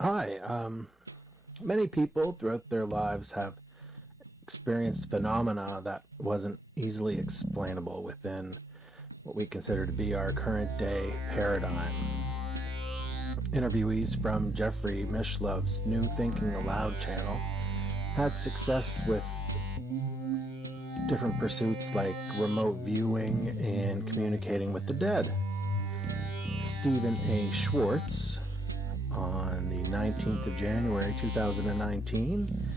Hi. Many people throughout their lives have experienced phenomena that wasn't easily explainable within what we consider to be our current day paradigm. Interviewees from Jeffrey Mishlov's New Thinking Aloud channel had success with different pursuits like remote viewing and communicating with the dead. Stephen A. Schwartz, on the 19th of January 2019,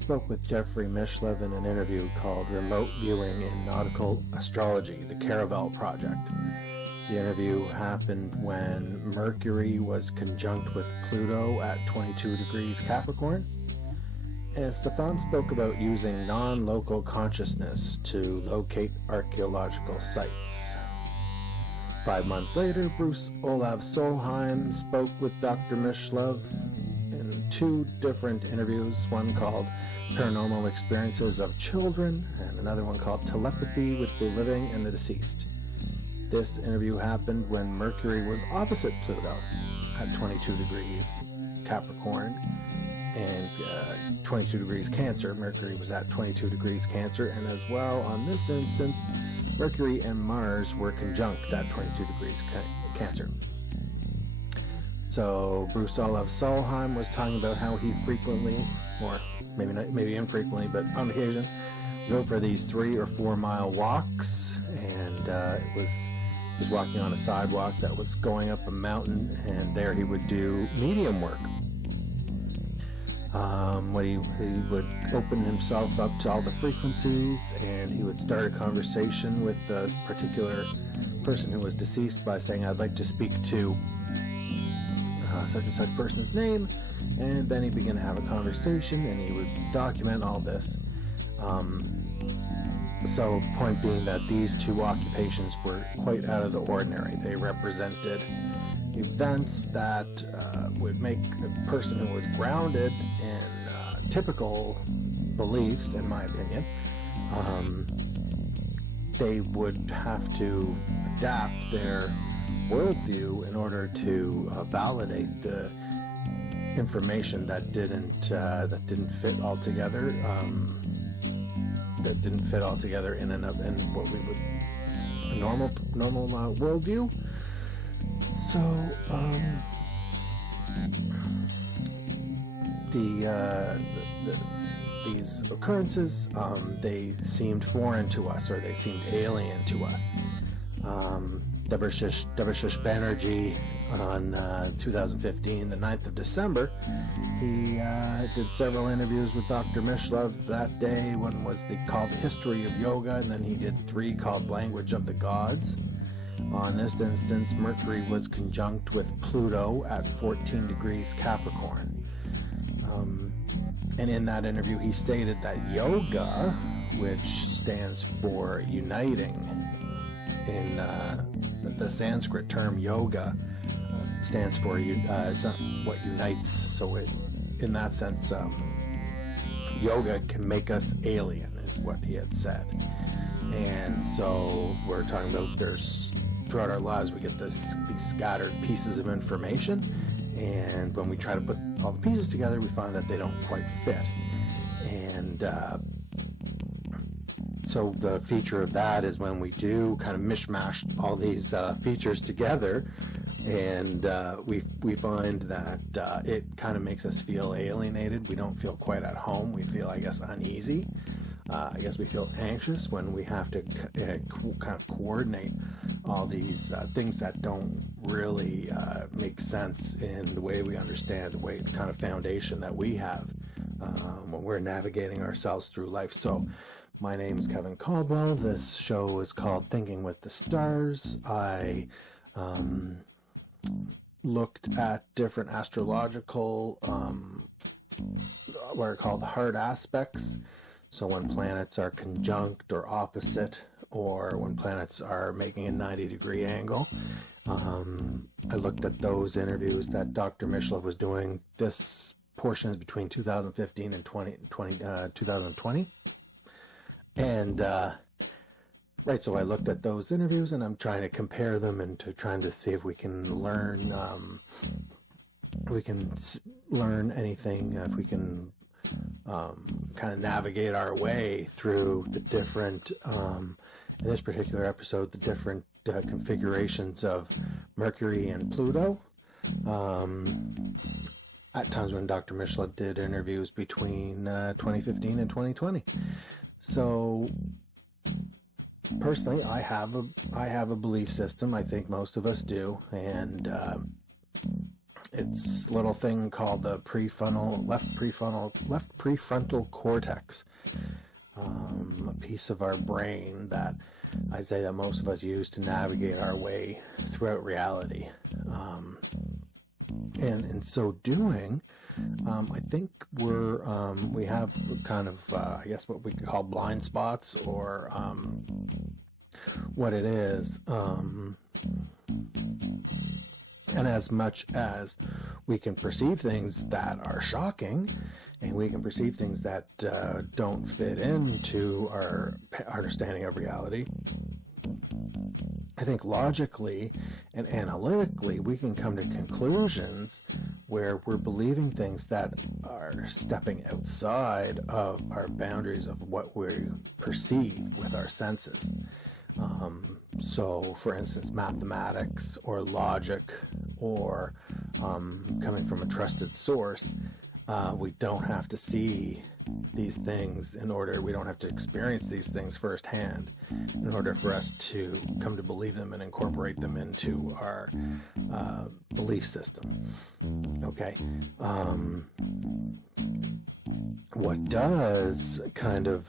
spoke with Jeffrey Mishlov in an interview called Remote Viewing in Nautical Astrology, the Caravel Project. The interview happened when Mercury was conjunct with Pluto at 22 degrees Capricorn, and Stephan spoke about using non-local consciousness to locate archaeological sites. 5 months later, Olav Solheim spoke with Dr. Mishlov in 2 different interviews, one called Paranormal Experiences of Children and another one called Telepathy with the Living and the Deceased. This interview happened when Mercury was opposite Pluto at 22 degrees Capricorn and 22 degrees Cancer. Mercury was at 22 degrees Cancer, and as well on this instance, Mercury and Mars were conjunct at 22 degrees Cancer. So Bruce Olav Solheim was talking about how he frequently, or maybe infrequently, but on occasion, go for these 3 or 4 mile walks, and it was walking on a sidewalk that was going up a mountain, and there he would do medium work. He would open himself up to all the frequencies, and he would start a conversation with a particular person who was deceased by saying, "I'd like to speak to such and such person's name," and then he began to have a conversation, and he would document all this. So the point being that these 2 occupations were quite out of the ordinary. They represented events that would make a person who was grounded in typical beliefs, in my opinion, they would have to adapt their worldview in order to validate the information that didn't fit all together. That didn't fit all together in what we would a normal worldview. So these occurrences, they seemed foreign to us, or they seemed alien to us. Debashish Banerji on 2015, the 9th of December, he did several interviews with Dr. Mishlov that day. One was called The History of Yoga, and then he did 3 called Language of the Gods. On this instance, Mercury was conjunct with Pluto at 14 degrees Capricorn. And in that interview, he stated that yoga, which stands for uniting, in the Sanskrit term yoga stands for it's not what unites. So in that sense, yoga can make us alien, is what he had said. And so we're talking about throughout our lives we get these scattered pieces of information, and when we try to put all the pieces together, we find that they don't quite fit. And so the feature of that is when we do kind of mishmash all these features together, and we find that it kind of makes us feel alienated. We don't feel quite at home. We feel, I guess, uneasy. I guess we feel anxious when we have to kind of coordinate all these things that don't really make sense in the way we understand the kind of foundation that we have when we're navigating ourselves through life. So my name is Kevin Caldwell. This show is called Thinking with the Stars. I looked at different astrological, what are called hard aspects. So when planets are conjunct or opposite, or when planets are making a 90-degree angle. I looked at those interviews that Dr. Mishlov was doing. This portion is between 2015 and 2020. And right, so I looked at those interviews, and I'm trying to compare them and trying to see if we can learn, we can learn anything, if we can kind of navigate our way through the different, in this particular episode, the different configurations of Mercury and Pluto. At times when Dr. Michelet did interviews between 2015 and 2020. So personally, I have a belief system. I think most of us do, and it's a little thing called the left prefrontal cortex, a piece of our brain that I'd say that most of us use to navigate our way throughout reality. And in so doing, I think we have kind of, I guess what we could call blind spots, or what it is. And as much as we can perceive things that are shocking, and we can perceive things that don't fit into our understanding of reality, I think logically and analytically we can come to conclusions where we're believing things that are stepping outside of our boundaries of what we perceive with our senses. So, for instance, mathematics or logic, or coming from a trusted source, we don't have to see these things we don't have to experience these things firsthand in order for us to come to believe them and incorporate them into our belief system. Okay. What does kind of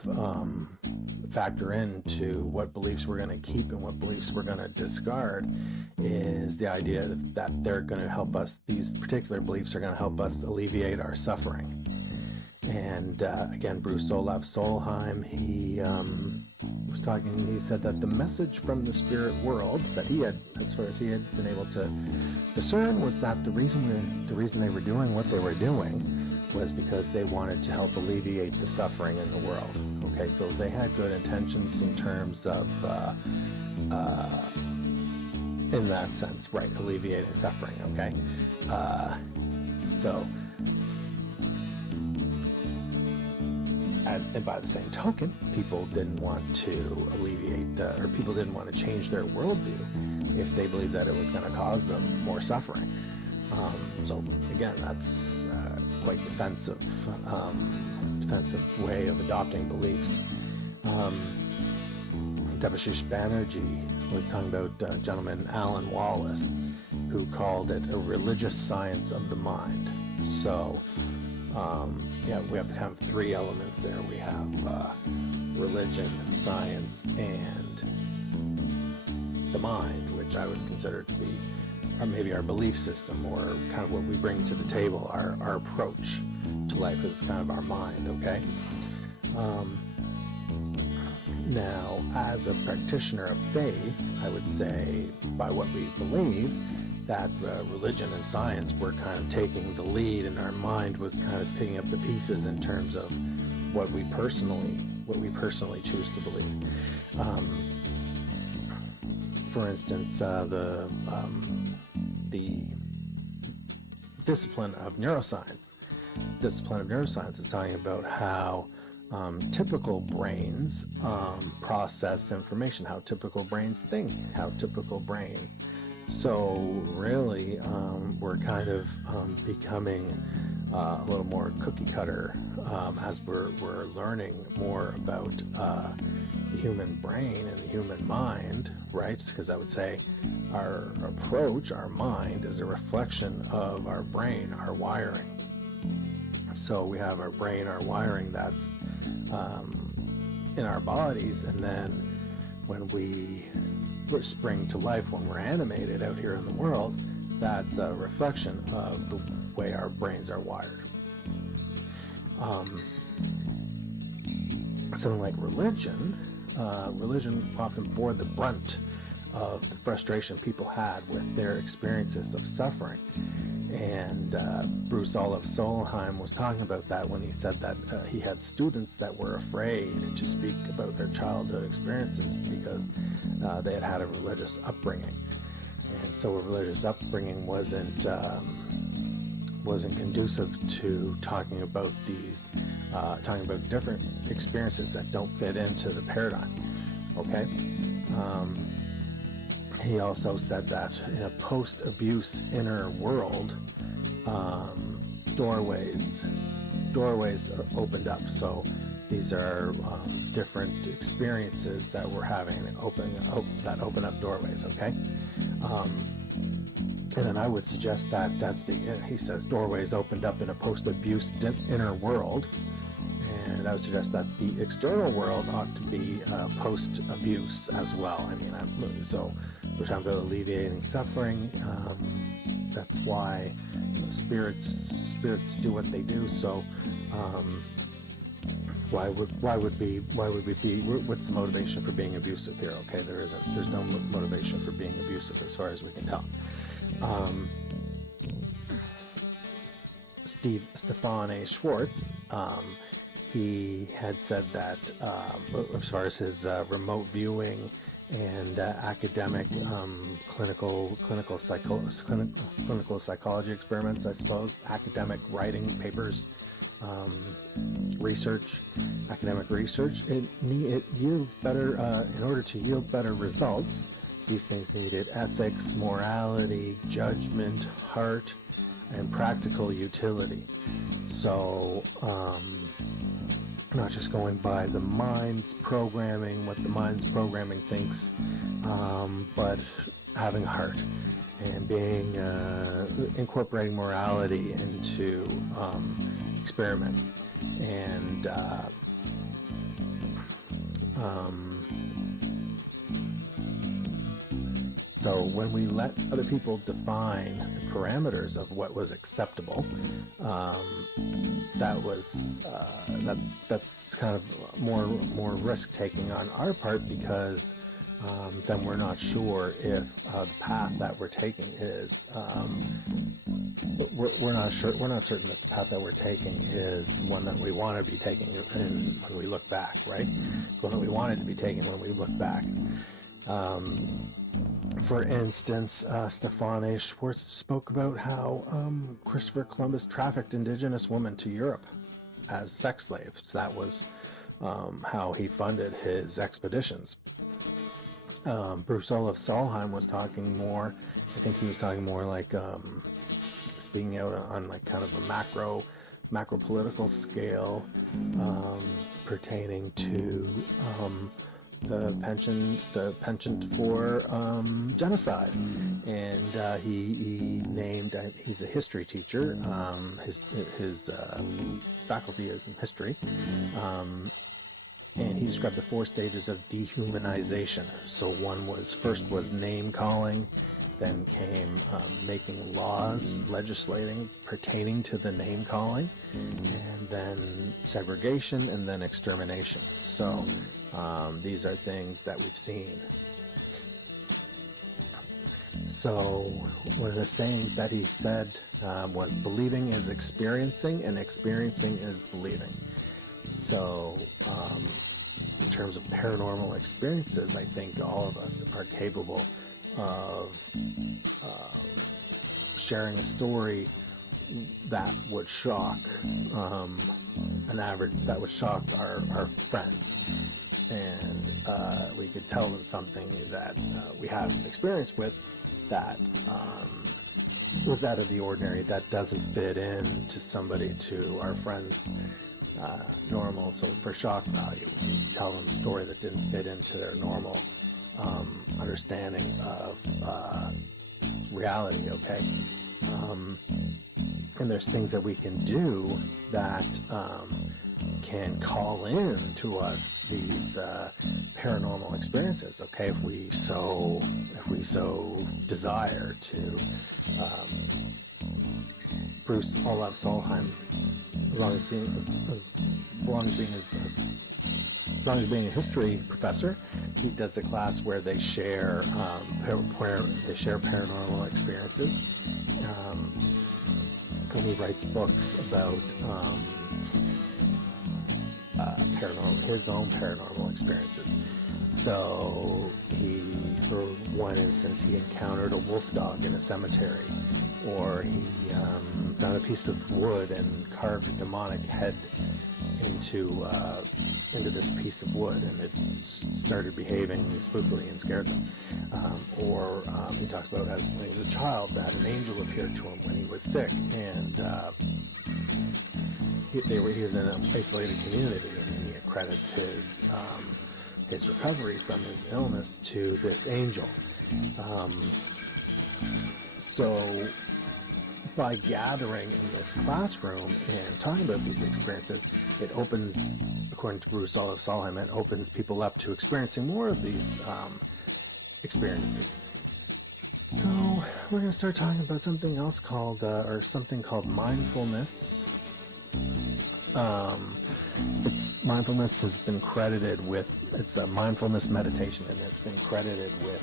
factor into what beliefs we're going to keep and what beliefs we're going to discard is the idea that they're going to help us, these particular beliefs are going to help us alleviate our suffering. And again, Bruce Olav Solheim, he was talking, he said that the message from the spirit world that he had, as far as he had been able to discern, was that the reason they were doing what they were doing was because they wanted to help alleviate the suffering in the world. Okay, so they had good intentions in terms of, in that sense, right, alleviating suffering, okay? And by the same token, people didn't want to alleviate, or people didn't want to change their worldview if they believed that it was going to cause them more suffering. So again, that's quite defensive way of adopting beliefs. Debashish Banerji was talking about gentleman Alan Wallace, who called it a religious science of the mind. So we have kind of three elements there. We have religion, science, and the mind, which I would consider to be maybe our belief system, or kind of what we bring to the table. Our approach to life is kind of our mind, okay? Now, as a practitioner of faith, I would say, by what we believe, that religion and science were kind of taking the lead, and our mind was kind of picking up the pieces in terms of what we personally choose to believe. For instance, the discipline of neuroscience is talking about how typical brains process information, how typical brains think, So really, we're kind of becoming a little more cookie cutter as we're learning more about the human brain and the human mind, right? Because I would say our approach, our mind, is a reflection of our brain, our wiring. So we have our brain, our wiring that's in our bodies, and then when we spring to life, when we're animated out here in the world, that's a reflection of the way our brains are wired. Something like religion often bore the brunt of the frustration people had with their experiences of suffering. And Bruce Olav Solheim was talking about that when he said that he had students that were afraid to speak about their childhood experiences because they had a religious upbringing. And so a religious upbringing wasn't wasn't conducive to talking about different experiences that don't fit into the paradigm. Okay. He also said that in a post-abuse inner world, doorways opened up. So these are different experiences that we're having that open up doorways. Okay. And then I would suggest that he says doorways opened up in a post-abuse inner world. And I would suggest that the external world ought to be post-abuse as well. I mean, so we're talking about alleviating suffering. That's why spirits do what they do. So why would we be? What's the motivation for being abusive here? Okay, there's no motivation for being abusive as far as we can tell. Stephan A. Schwartz, he had said that as far as his remote viewing and academic clinical psychology experiments, I suppose, academic writing papers, academic research, it yields better, in order to yield better results. These things needed ethics, morality, judgment, heart, and practical utility. So, not just going by the mind's programming, what the mind's programming thinks, but having heart and being incorporating morality into experiments. And so when we let other people define the parameters of what was acceptable, that's kind of more risk taking on our part, because then we're not sure if the path that we're taking is we're not certain that the path that we're taking is the one that we want to be taking when we look back, right? The one that we wanted to be taking when we look back. For instance, Stephan A. Schwartz spoke about how Christopher Columbus trafficked indigenous women to Europe as sex slaves. That was how he funded his expeditions. Bruce Olav Solheim was talking more, I think he was talking more like speaking out on like kind of a macro political scale, pertaining to the penchant for genocide. And he named, he's a history teacher, his faculty is in history, and he described the 4 stages of dehumanization. So first was name calling, then came making laws, legislating pertaining to the name calling, and then segregation, and then extermination. So these are things that we've seen. So one of the sayings that he said was, believing is experiencing, and experiencing is believing. So in terms of paranormal experiences, I think all of us are capable of sharing a story that would shock that would shock our friends, and we could tell them something that we have experience with that was out of the ordinary, that doesn't fit in to our friends' normal. So for shock value, we tell them a story that didn't fit into their normal understanding of reality. Okay. And there's things that we can do that can call in to us these paranormal experiences. Okay, if we so desire to. Bruce Olav Solheim, as long as being a history professor, he does a class where they share paranormal experiences. And he writes books about his own paranormal experiences. So for one instance, he encountered a wolf dog in a cemetery, or he found a piece of wood and carved a demonic head into this piece of wood, and it started behaving spookily and scared them. He talks about as when he was a child that an angel appeared to him when he was sick, and he was in an isolated community, and he credits his recovery from his illness to this angel. So by gathering in this classroom and talking about these experiences, it opens, according to Bruce Olav Solheim, it opens people up to experiencing more of these experiences. So we're going to start talking about something else called mindfulness. Mindfulness has been credited with, it's a mindfulness meditation, and it's been credited with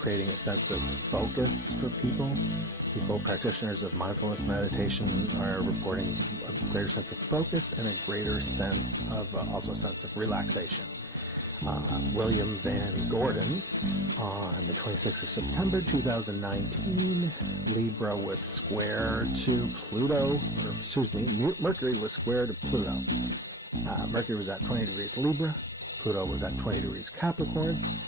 creating a sense of focus for people. Practitioners of mindfulness meditation are reporting a greater sense of focus and a greater sense of, also a sense of relaxation. William Van Gordon, on the 26th of September 2019, Libra was square to Pluto, Mercury was square to Pluto. Mercury was at 20 degrees Libra, Pluto was at 20 degrees Capricorn.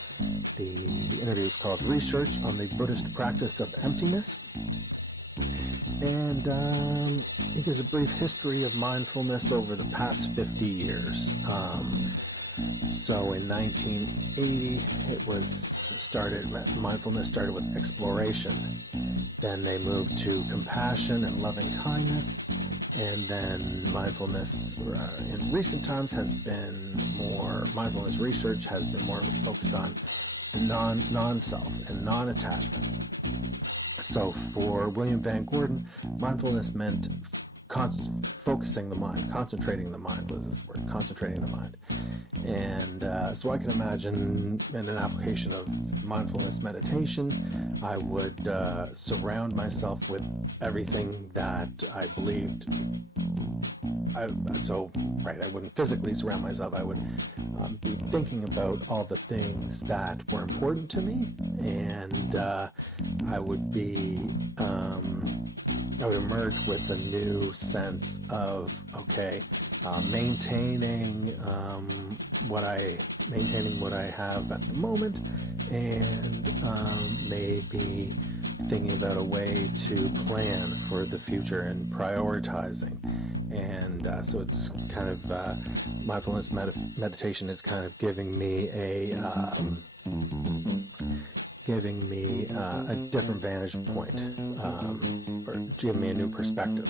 The interview is called Research on the Buddhist Practice of Emptiness. And it gives a brief history of mindfulness over the past 50 years. So in 1980, mindfulness started with exploration. Then they moved to compassion and loving kindness. And then mindfulness in recent times mindfulness research has been more focused on non-self and non-attachment. So for William Van Gordon, mindfulness meant focusing the mind, concentrating the mind was his word, concentrating the mind. And so I can imagine in an application of mindfulness meditation, I would surround myself with everything that I believed. I wouldn't physically surround myself. I would be thinking about all the things that were important to me, and I would emerge with a new sense of maintaining what I have at the moment, and maybe thinking about a way to plan for the future and prioritizing. And so it's kind of mindfulness meditation is kind of giving me a different vantage point, or giving me a new perspective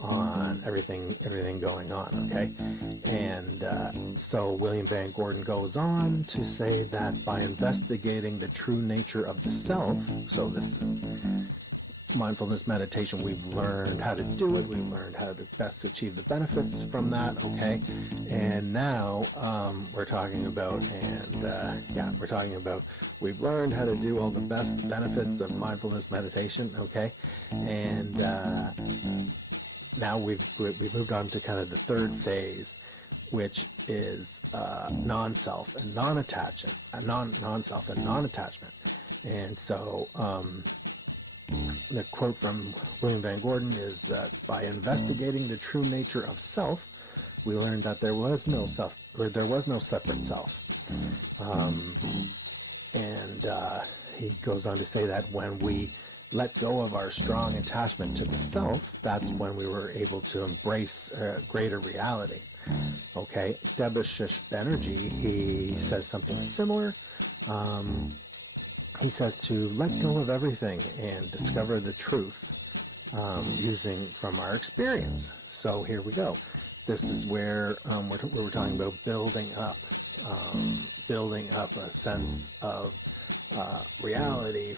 on everything going on, okay? And so William Van Gordon goes on to say that by investigating the true nature of the self, so this is mindfulness meditation, we've learned how to do it, we've learned how to best achieve the benefits from that, okay? And now we're talking about we've learned how to do all the best benefits of mindfulness meditation, okay? And now we've moved on to kind of the third phase, which is non-self and non-attachment, non-self and non-attachment. And so the quote from William Van Gordon is that by investigating the true nature of self, we learned that there was no separate self. He goes on to say that when we let go of our strong attachment to the self, that's when we were able to embrace greater reality. Okay, Debashish Banerji, he says something similar. He says to let go of everything and discover the truth using from our experience. So here we go. This is where we're talking about building up a sense of reality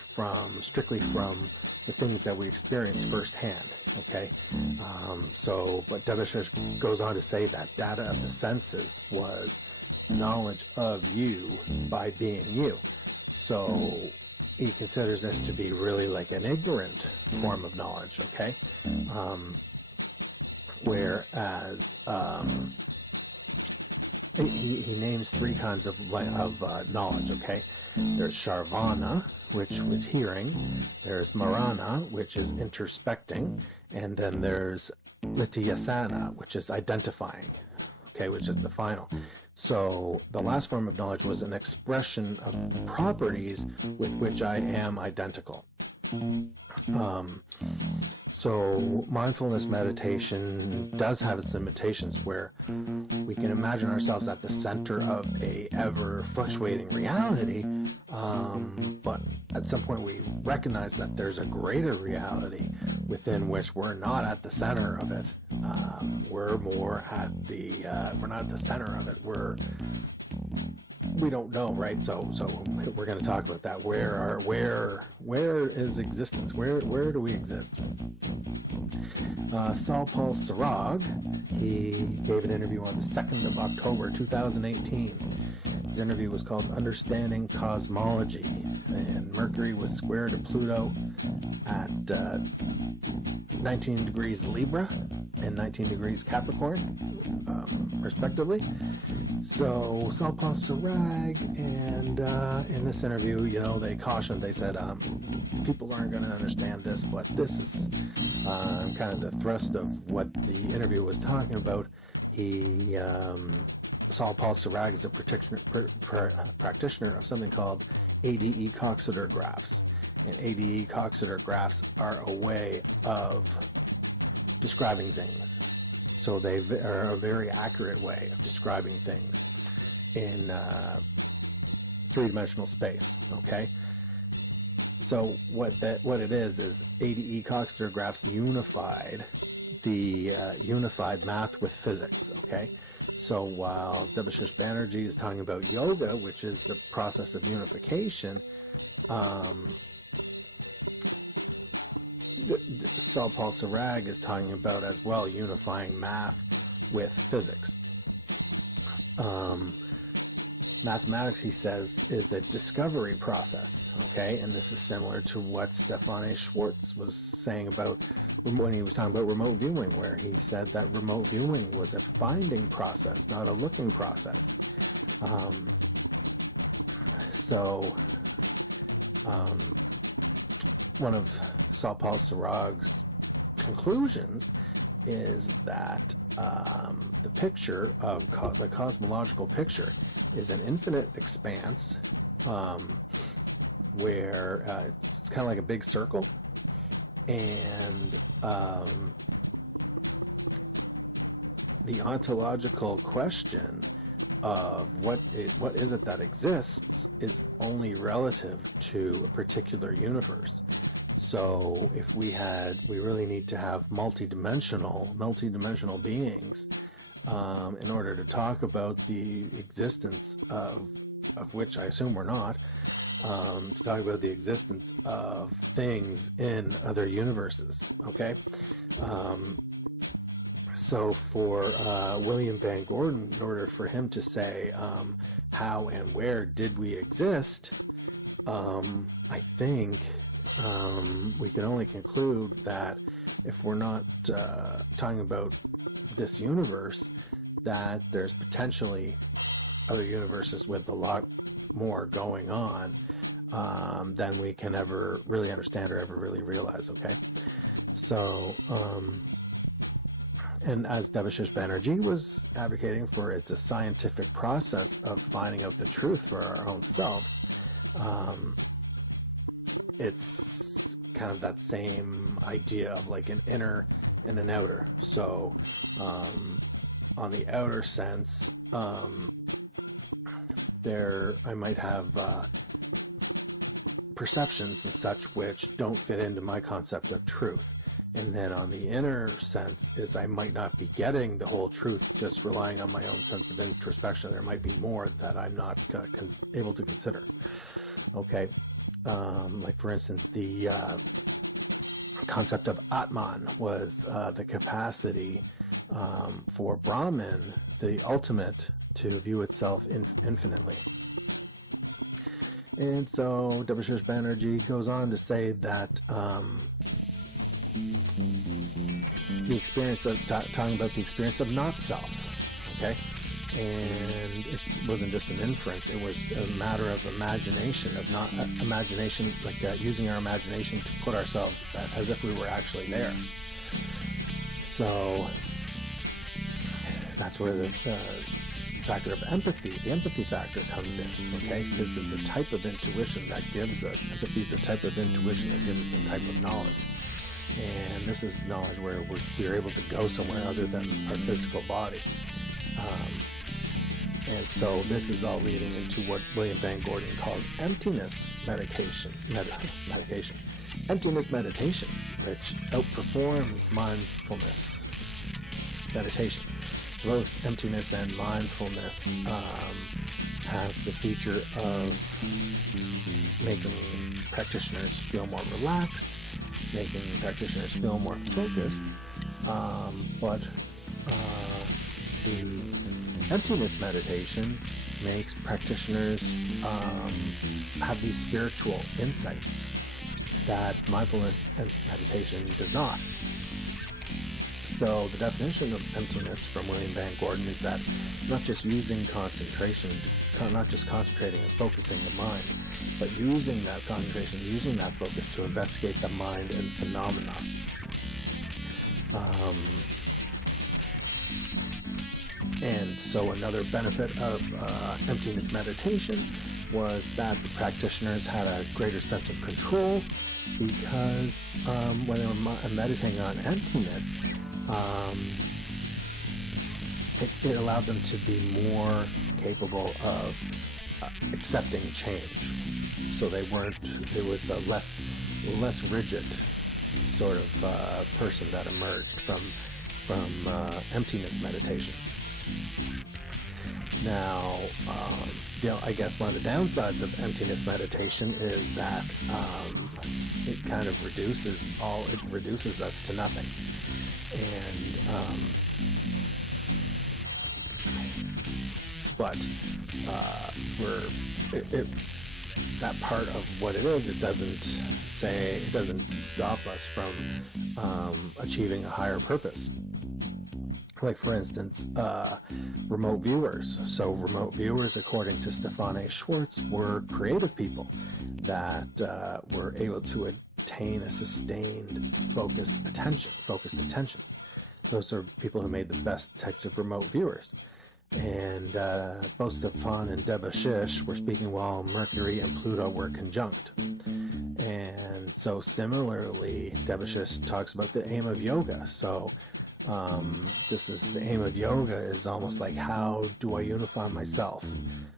strictly from the things that we experience firsthand. Okay, but Debashish goes on to say that data of the senses was knowledge of you by being you. So he considers this to be really like an ignorant form of knowledge, okay? Whereas he names three kinds of knowledge, okay? There's Sharvana, which was hearing. There's Marana, which is introspecting. And then there's Lityasana, which is identifying, okay, which is the final. So the last form of knowledge was an expression of properties with which I am identical. So mindfulness meditation does have its limitations, where we can imagine ourselves at the center of a ever fluctuating reality, but at some point we recognize that there's a greater reality within which we're not at the center of it. We're more at the we're not at the center of it. We don't know, right? So we're going to talk about that. Where is existence? Where do we exist? Saul Sirag, he gave an interview on the 2nd of October 2018. His interview was called Understanding Cosmology, and Mercury was square to Pluto at 19 degrees Libra and 19 degrees Capricorn, respectively. So Saul Sirag, and in this interview, they cautioned, they said, people aren't going to understand this, but this is kind of the thrust of what the interview was talking about. Saul Sirag is a practitioner of something called ADE Coxeter graphs. And ADE Coxeter graphs are a way of describing things. So they are a very accurate way of describing things in three-dimensional space, okay? So what it is ADE Coxeter graphs unified math with physics, okay? So while Debashish Banerji is talking about yoga, which is the process of unification, Saul Sirag is talking about as well unifying math with physics. Mathematics, he says, is a discovery process, okay? And this is similar to what Stephan Schwartz was saying about when he was talking about remote viewing, where he said that remote viewing was a finding process, not a looking process. One of Saul Sirag's conclusions is that the picture of the cosmological picture is an infinite expanse where it's kind of like a big circle, and the ontological question of what is it that exists is only relative to a particular universe. So if we really need to have multi-dimensional beings in order to talk about the existence of which I assume we're not, to talk about the existence of things in other universes, okay? So for William Van Gordon, in order for him to say how and where did we exist, I think we can only conclude that if we're not talking about this universe, that there's potentially other universes with a lot more going on than we can ever really understand or ever really realize, okay? So, and as Debashish Banerji was advocating for, it's a scientific process of finding out the truth for our own selves. It's kind of that same idea of like an inner and an outer. So, on the outer sense, I might have perceptions and such which don't fit into my concept of truth. And then on the inner sense is I might not be getting the whole truth just relying on my own sense of introspection. There might be more that I'm not able to consider. Okay. Like for instance, the concept of Atman was the capacity for Brahman, the ultimate, to view itself infinitely. And so Debashish Banerji goes on to say that the experience of talking about the experience of not self, okay, and it wasn't just an inference; it was a matter of imagination, of not imagination, like using our imagination to put ourselves as if we were actually there. So that's where the factor of empathy, the empathy factor comes in, okay? Because it's a type of intuition that gives us, empathy is a type of intuition that gives us a type of knowledge. And this is knowledge where we're able to go somewhere other than our physical body. And so this is all leading into what William Van Gordon calls emptiness medication, emptiness meditation, which outperforms mindfulness meditation. So both emptiness and mindfulness have the feature of making practitioners feel more relaxed, making practitioners feel more focused, but the emptiness meditation makes practitioners have these spiritual insights that mindfulness and meditation does not. So the definition of emptiness from William Van Gordon is that not just using concentration, not just concentrating and focusing the mind, but using that concentration, using that focus to investigate the mind and phenomena. And so another benefit of emptiness meditation was that the practitioners had a greater sense of control, because when they were meditating on emptiness, it allowed them to be more capable of accepting change. So they weren't, it was a less rigid sort of person that emerged from emptiness meditation. Now, I guess one of the downsides of emptiness meditation is that it kind of reduces us to nothing. And but for that part of what it is, it doesn't stop us from achieving a higher purpose. Like, for instance, remote viewers. So remote viewers, according to Stephan Schwartz, were creative people that were able to attain a sustained focused attention. Those are people who made the best types of remote viewers. And both Stephan and Debashish were speaking while Mercury and Pluto were conjunct. And so similarly, Debashish talks about the aim of yoga. So this is the aim of yoga is almost like, how do I unify myself?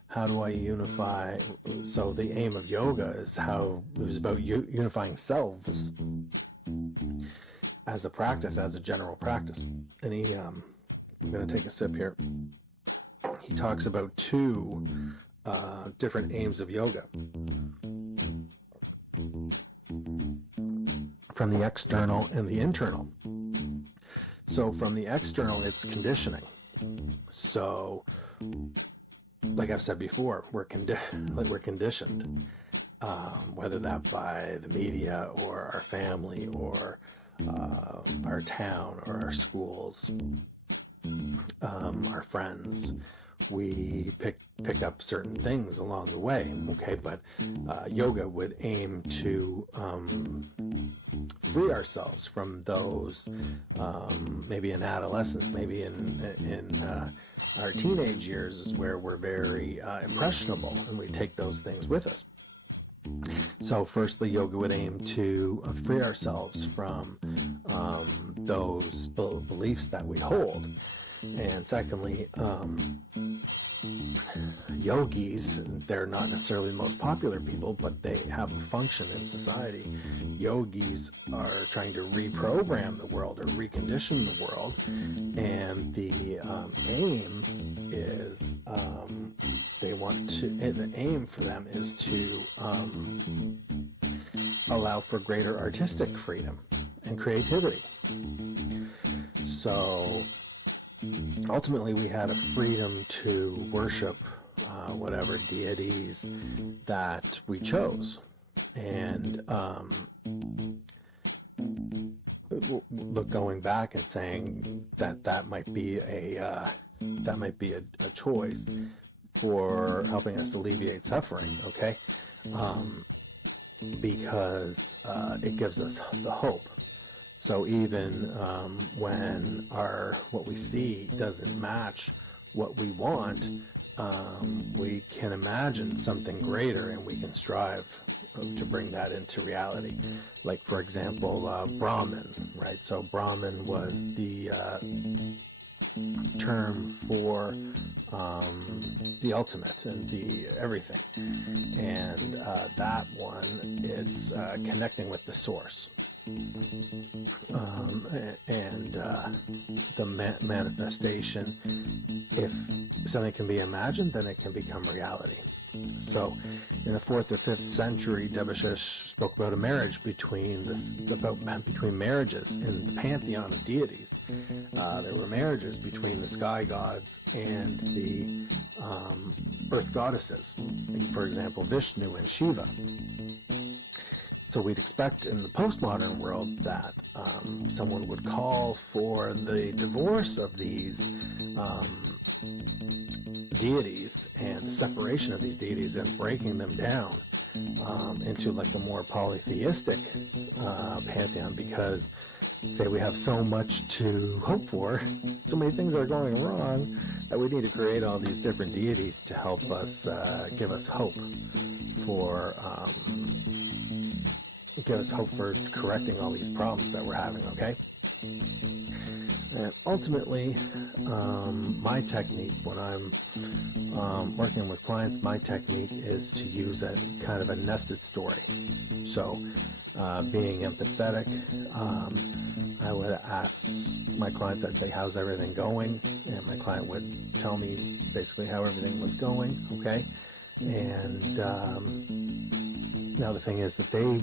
How do I unify? So the aim of yoga is how it was about unifying selves as a practice, as a general practice. And I'm going to take a sip here. He talks about two different aims of yoga. From the external and the internal. So from the external, it's conditioning. So, like I've said before, we're conditioned, whether that by the media or our family or our town or our schools, our friends. We pick up certain things along the way, okay? But yoga would aim to free ourselves from those, maybe in adolescence, maybe in our teenage years is where we're very impressionable, and we take those things with us. So firstly, yoga would aim to free ourselves from those beliefs that we hold. And secondly, yogis, they're not necessarily the most popular people, but they have a function in society. Yogis are trying to reprogram the world or recondition the world, and the aim is the aim for them is to allow for greater artistic freedom and creativity. So ultimately, we had a freedom to worship whatever deities that we chose, and going back and saying that might be a choice for helping us alleviate suffering. Okay, because it gives us the hope. So even when what we see doesn't match what we want, we can imagine something greater, and we can strive to bring that into reality. Like, for example, Brahman, right? So Brahman was the term for the ultimate and the everything. And that one, it's connecting with the source. And the manifestation. If something can be imagined, then it can become reality. So, in the 4th or 5th century, Debashish spoke about a marriage between marriages in the pantheon of deities. There were marriages between the sky gods and the earth goddesses. For example, Vishnu and Shiva. So we'd expect in the postmodern world that someone would call for the divorce of these deities and the separation of these deities and breaking them down into like a more polytheistic pantheon, because say we have so much to hope for, so many things are going wrong, that we need to create all these different deities to help us give us hope for correcting all these problems that we're having, okay? And ultimately, my technique when I'm working with clients, my technique is to use a kind of a nested story. So, being empathetic, I would ask my clients, I'd say, how's everything going? And my client would tell me basically how everything was going, okay? And now the thing is that they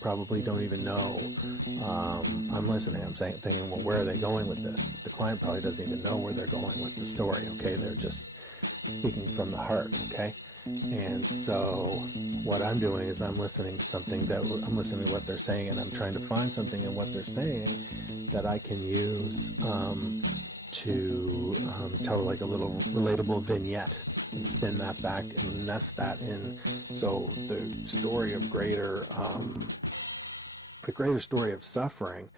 probably don't even know I'm listening. I'm thinking, well, where are they going with this? The client probably doesn't even know where they're going with the story, okay? They're just speaking from the heart, okay? And so what I'm doing is I'm listening to what they're saying, and I'm trying to find something in what they're saying that I can use to tell like a little relatable vignette and spin that back and nest that in. So the story of the greater story of suffering,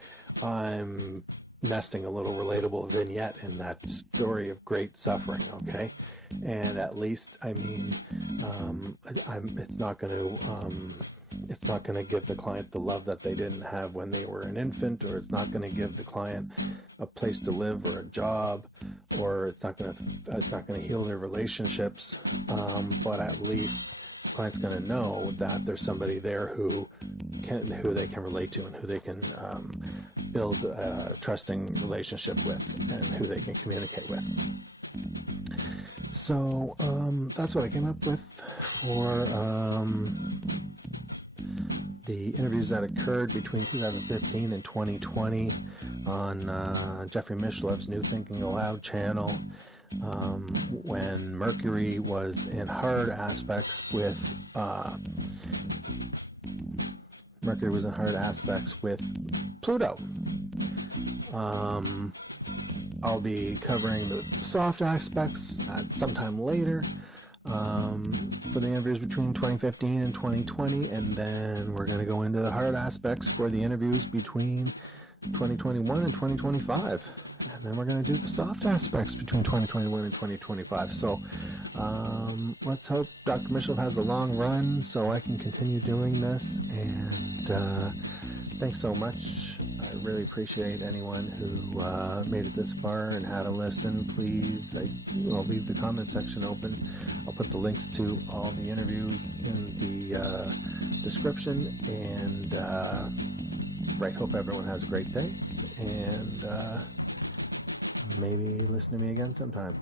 I'm nesting a little relatable vignette in that story of great suffering, okay? And at least, I mean, it's not going to give the client the love that they didn't have when they were an infant, or it's not going to give the client a place to live or a job, or it's not going to heal their relationships, but at least the client's going to know that there's somebody there who they can relate to, and who they can build a trusting relationship with, and who they can communicate with. So that's what I came up with for the interviews that occurred between 2015 and 2020 on Jeffrey Mishlev's New Thinking Aloud channel, when Mercury was in hard aspects with Pluto. I'll be covering the soft aspects sometime later for the interviews between 2015 and 2020, and then we're going to go into the hard aspects for the interviews between 2021 and 2025, and then we're going to do the soft aspects between 2021 and 2025. So let's hope Dr. Mishlev has a long run so I can continue doing this, and thanks so much. I really appreciate anyone who made it this far and had a listen. Please, I'll leave the comment section open. I'll put the links to all the interviews in the description. And hope everyone has a great day. And maybe listen to me again sometime.